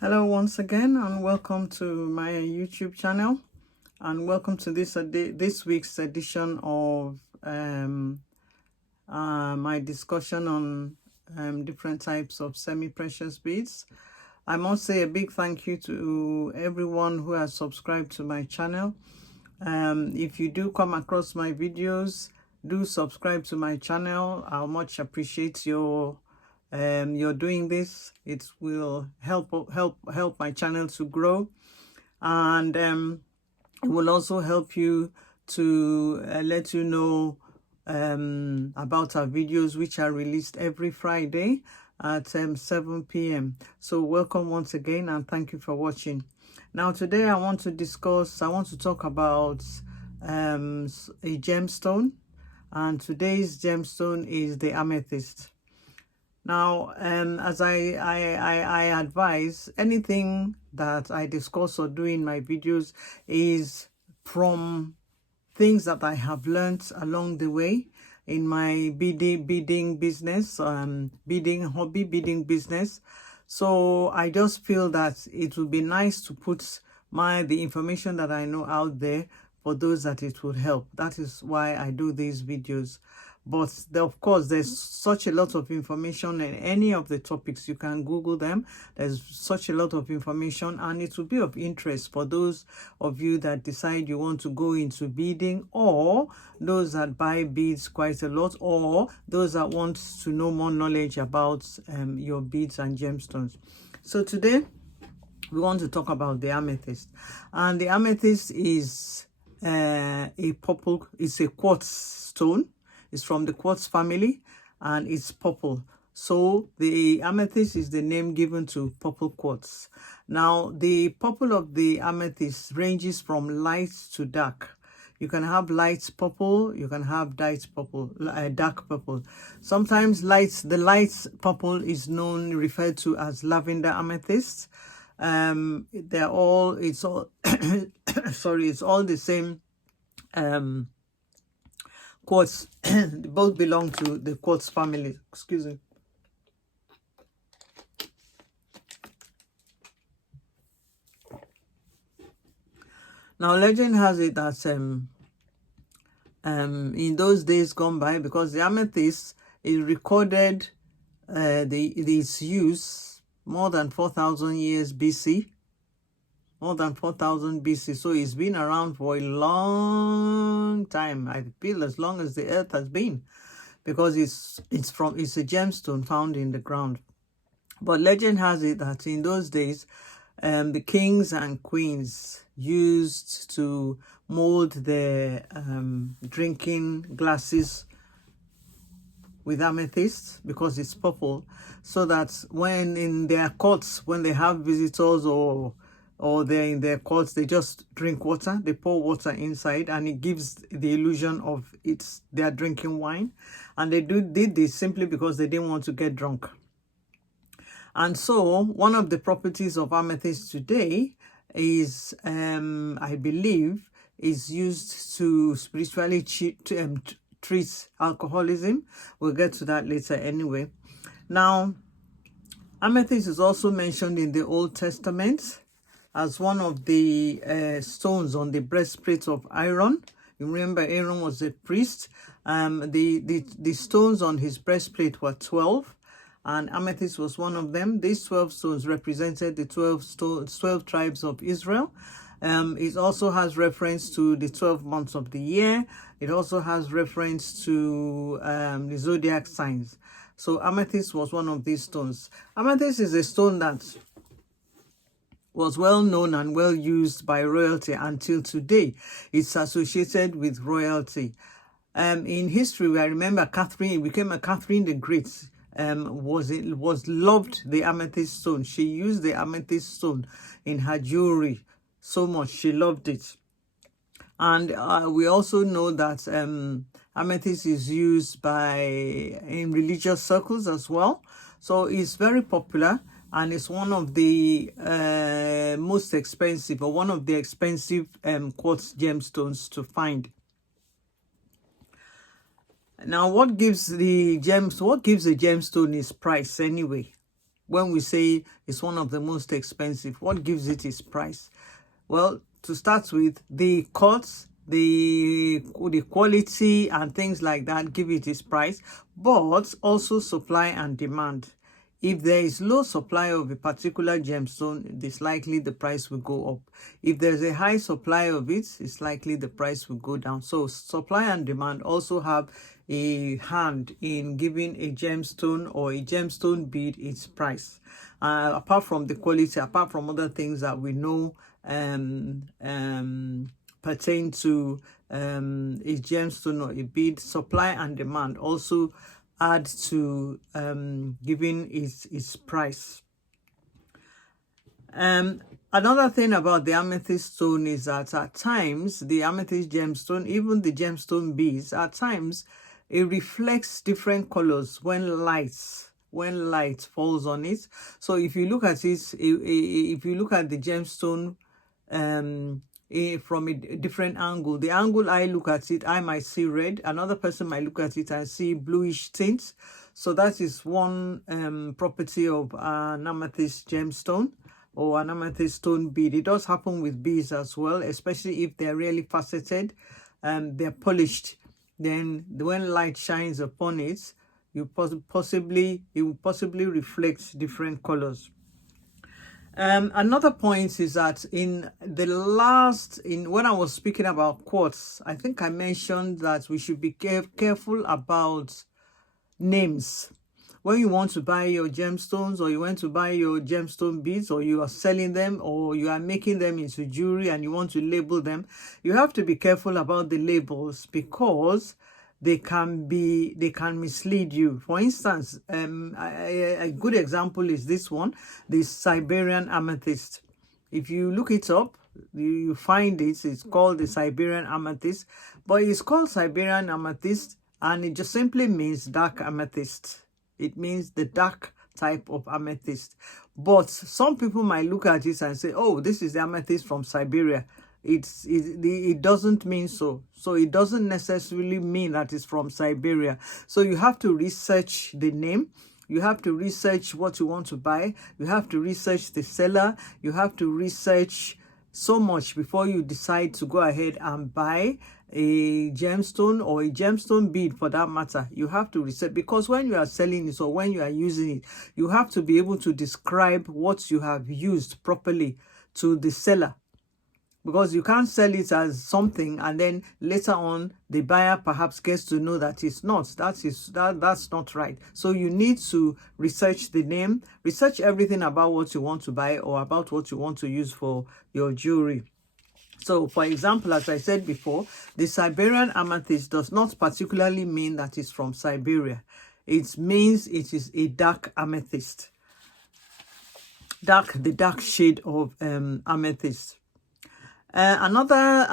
Hello once again, and welcome to my YouTube channel, and welcome to this week's edition of my discussion on different types of semi-precious beads. I must say a big thank you to everyone who has subscribed to my channel. If you do come across my videos, do subscribe to my channel. I'll much appreciate you're doing this. It will help my channel to grow, and it will also help you to let you know about our videos, which are released every Friday at 7 p.m. So welcome once again, and thank you for watching. Now today I want to talk about a gemstone, and today's gemstone is the amethyst. Now, as I advise, anything that I discuss or do in my videos is from things that I have learned along the way in my beading business, beading business. So I just feel that it would be nice to put the information that I know out there for those that it would help. That is why I do these videos. But of course, there's such a lot of information in any of the topics. You can Google them. There's such a lot of information, and it will be of interest for those of you that decide you want to go into beading, or those that buy beads quite a lot, or those that want to know more knowledge about your beads and gemstones. So today we want to talk about the amethyst, and the amethyst is a purple. It's a quartz stone. It's from the quartz family, and it's purple. So the amethyst is the name given to purple quartz. Now, the purple of the amethyst ranges from light to dark. You can have light purple, you can have dark purple. Sometimes the light purple is referred to as lavender amethyst. It's all the same quartz. Both belong to the quartz family. Excuse me. Now, legend has it that in those days gone by, because the amethyst is recorded its use more than 4,000 years BC. More than 4,000 BC. So it's been around for a long time. I feel as long as the earth has been, because it's a gemstone found in the ground. But legend has it that in those days, the kings and queens used to mold their drinking glasses with amethyst, because it's purple, so that when in their courts, when they have visitors or they're in their courts, they just drink water. They pour water inside, and it gives the illusion of they're drinking wine. And they did this simply because they didn't want to get drunk. And so one of the properties of amethyst today is, I believe, is used to spiritually treat alcoholism. We'll get to that later anyway. Now, amethyst is also mentioned in the Old Testament as one of the stones on the breastplate of Aron. You remember Aron was a priest. The stones on his breastplate were 12, and amethyst was one of them. These 12 stones represented the 12 tribes of Israel. It also has reference to the 12 months of the year. It also has reference to the zodiac signs. So amethyst was one of these stones. Amethyst is a stone that was well known and well used by royalty until today. It's associated with royalty. In history, I remember Catherine the Great. Was loved the amethyst stone. She used the amethyst stone in her jewelry so much. She loved it. And we also know that amethyst is used in religious circles as well. So it's very popular. And it's one of the most expensive, or one of the expensive quartz gemstones to find. Now, what gives a gemstone its price anyway? when we say it's one of the most expensive, what gives it its price? Well, to start with, the cuts, the quality and things like that give it its price, but also supply and demand. If there is low supply of a particular gemstone, it's likely the price will go up. If there's a high supply of it, it's likely the price will go down. So supply and demand also have a hand in giving a gemstone or a gemstone bead its price. Apart from the quality, apart from other things that we know pertain to a gemstone or a bead, supply and demand also add to giving its price. Another thing about the amethyst stone is that at times the amethyst gemstone, even the gemstone beads, at times it reflects different colors when light falls on it. So if you look at it, if you look at the gemstone from a different angle, the angle I look at it, I might see red. Another person might look at it and see bluish tints. So that is one property of an amethyst gemstone or an amethyst stone bead. It does happen with beads as well, especially if they're really faceted and they're polished. Then when light shines upon it, it will possibly reflect different colors. Another point is that when I was speaking about quartz, I think I mentioned that we should be careful about names. When you want to buy your gemstones, or you want to buy your gemstone beads, or you are selling them, or you are making them into jewelry and you want to label them, you have to be careful about the labels, because they can mislead you. For instance, a good example is this one, the Siberian amethyst. If you look it up, you find it. It's called the Siberian amethyst, but it's called Siberian amethyst, and it just simply means dark amethyst. It means the dark type of amethyst. But some people might look at it and say, oh, this is the amethyst from Siberia. It doesn't mean so. So it doesn't necessarily mean that it's from Siberia. So you have to research the name. You have to research what you want to buy. You have to research the seller. You have to research so much before you decide to go ahead and buy a gemstone or a gemstone bead for that matter. You have to research, because when you are selling it or when you are using it, you have to be able to describe what you have used properly to the seller. Because you can't sell it as something and then later on the buyer perhaps gets to know that it's not. That's not right. So you need to research the name, research everything about what you want to buy or about what you want to use for your jewelry. So, for example, as I said before, the Siberian amethyst does not particularly mean that it's from Siberia. It means it is a dark amethyst. The dark shade of amethyst. Another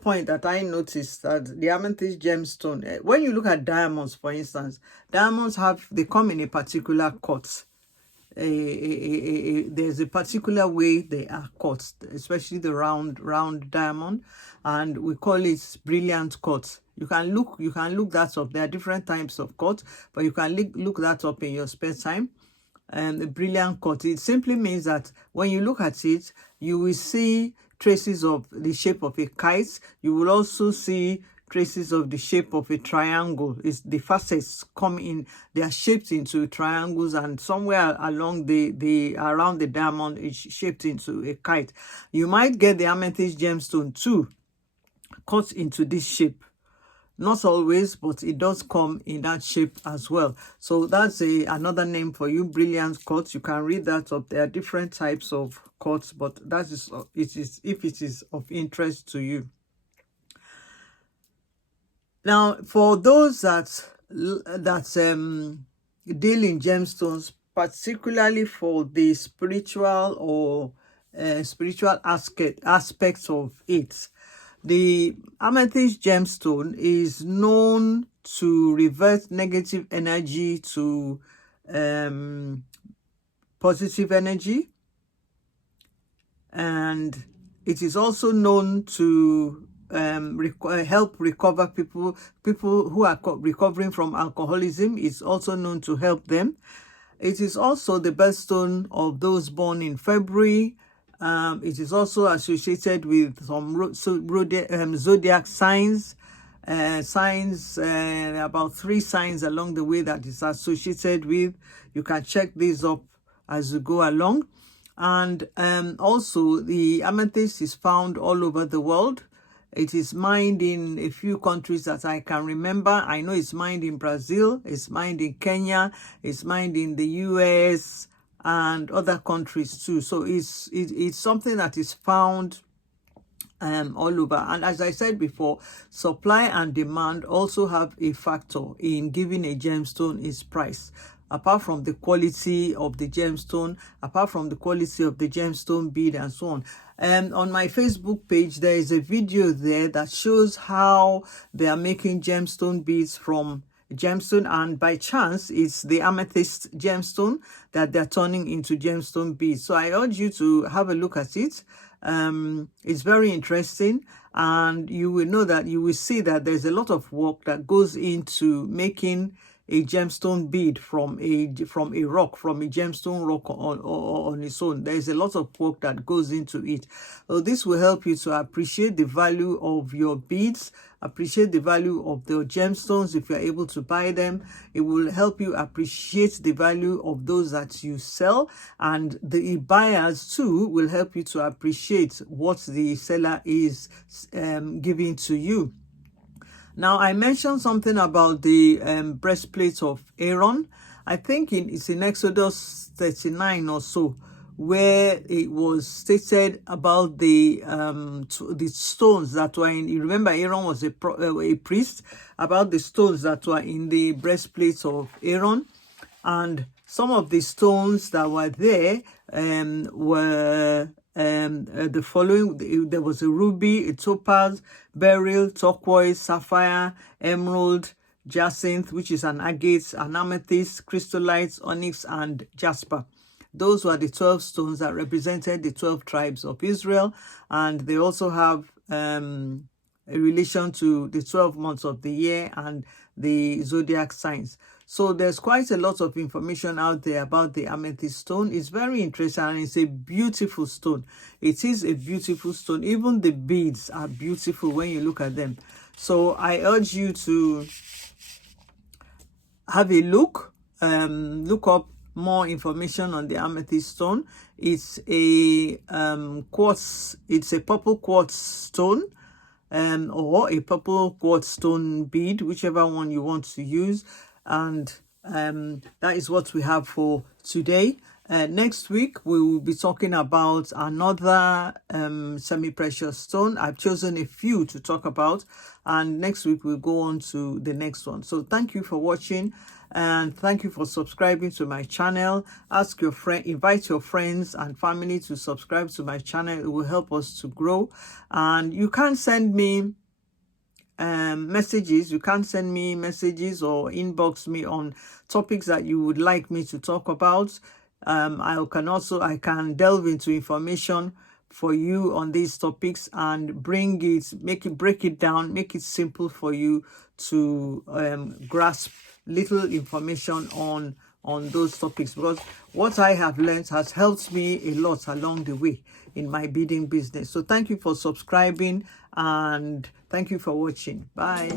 point that I noticed, that the amethyst gemstone, when you look at diamonds, for instance, diamonds they come in a particular cut. There's a particular way they are cut, especially the round diamond, and we call it brilliant cut. You can look that up. There are different types of cut, but you can look that up in your spare time. The brilliant cut, it simply means that when you look at it, you will see traces of the shape of a kite. You will also see traces of the shape of a triangle. The facets come in, they are shaped into triangles, and somewhere along around the diamond is shaped into a kite. You might get the amethyst gemstone too cut into this shape. Not always, but it does come in that shape as well. So that's another name for you, brilliant cut. You can read that up. There are different types of cuts, but that is if it is of interest to you. Now, for those that deal in gemstones, particularly for the spiritual or spiritual aspects of it, the amethyst gemstone is known to revert negative energy to positive energy, and it is also known to help recover people who are recovering from alcoholism. It's also known to help them. It is also the birthstone of those born in February. It is also associated with some zodiac signs. About 3 signs along the way that is associated with. You can check these up as you go along. And also the amethyst is found all over the world. It is mined in a few countries that I can remember. I know it's mined in Brazil, it's mined in Kenya, it's mined in the US and other countries too. So it's something that is found all over. And as I said before, supply and demand also have a factor in giving a gemstone its price. Apart from the quality of the gemstone, apart from the quality of the gemstone bead and so on. And on my Facebook page, there is a video there that shows how they are making gemstone beads from gemstone, and by chance it's the amethyst gemstone that they're turning into gemstone beads. So I urge you to have a look at it. It's very interesting, and you will see that there's a lot of work that goes into making a gemstone bead from a gemstone rock on its own. There is a lot of work that goes into it. So this will help you to appreciate the value of your beads, appreciate the value of the gemstones if you're able to buy them. It will help you appreciate the value of those that you sell, and the buyers too will help you to appreciate what the seller is giving to you. Now, I mentioned something about the breastplate of Aron. I think it's in Exodus 39 or so, where it was stated about the stones that were in. You remember, Aron was a priest. About the stones that were in the breastplate of Aron, and some of the stones that were there were the following. There was a ruby, a topaz, beryl, turquoise, sapphire, emerald, jacinth, which is an agate, an amethyst, crystallite, onyx, and jasper. Those were the 12 stones that represented the 12 tribes of Israel, and they also have a relation to the 12 months of the year and the zodiac signs. So there's quite a lot of information out there about the amethyst stone. It's very interesting, and it's a beautiful stone. It is a beautiful stone. Even the beads are beautiful when you look at them. So I urge you to have a look, look up more information on the amethyst stone. It's a quartz, it's a purple quartz stone, or a purple quartz stone bead, whichever one you want to use. And that is what we have for today. Next week we will be talking about another semi-precious stone. I've chosen a few to talk about, and next week we'll go on to the next one. So thank you for watching, and thank you for subscribing to my channel. Ask your friend, invite your friends and family to subscribe to my channel. It will help us to grow. And you can send me messages. You can send me messages or inbox me on topics that you would like me to talk about. I can delve into information for you on these topics and break it down, make it simple for you to grasp little information on those topics, because what I have learned has helped me a lot along the way in my beading business. So thank you for subscribing, and thank you for watching. Bye.